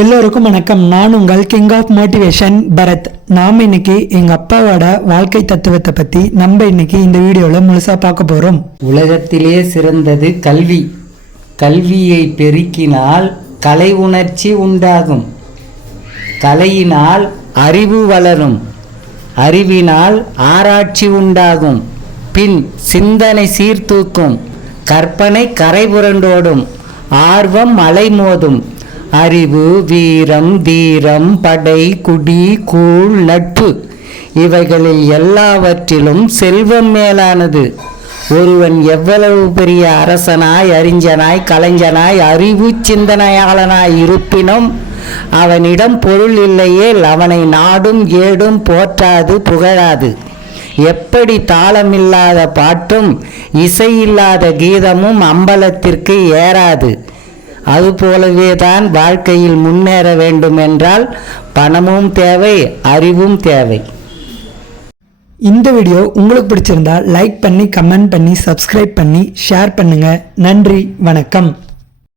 எல்லோருக்கும் வணக்கம். நான் உங்கள் கிங் ஆஃப் மோட்டிவேஷன் பரத். நாம் இன்னைக்கு எங்கள் அப்பாவோட வாழ்க்கை தத்துவத்தை பற்றி நம்ம இன்னைக்கு இந்த வீடியோவில் முழுசாக பார்க்க போகிறோம். உலகத்திலே சிறந்தது கல்வி. கல்வியை பெருக்கினால் கலை உணர்ச்சி உண்டாகும். கலையினால் அறிவு வளரும். அறிவினால் ஆராய்ச்சி உண்டாகும். பின் சிந்தனை சீர்தூக்கும். கற்பனை கரை புரண்டோடும். ஆர்வம் அலைமோதும். அறிவு, வீரம், தீரம், படை, குடி, கூழ், நட்பு இவைகளில் எல்லாவற்றிலும் செல்வம் மேலானது. ஒருவன் எவ்வளவு பெரிய அரசனாய், அறிஞனாய், கலைஞனாய், அறிவு சிந்தனையாளனாய் இருப்பினும் அவனிடம் பொருள் இல்லையேல் அவனை நாடும் ஏடும் போற்றாது புகழாது. எப்படி தாளமில்லாத பாட்டும் இசையில்லாத கீதமும் அம்பலத்திற்கு ஏறாது. அதுபோலவே தான் வாழ்க்கையில் முன்னேற வேண்டும் என்றால் பணமும் தேவை, அறிவும் தேவை. இந்த வீடியோ உங்களுக்கு பிடிச்சிருந்தா லைக் பண்ணி, கமெண்ட் பண்ணி, சப்ஸ்கிரைப் பண்ணி, ஷேர் பண்ணுங்க. நன்றி, வணக்கம்.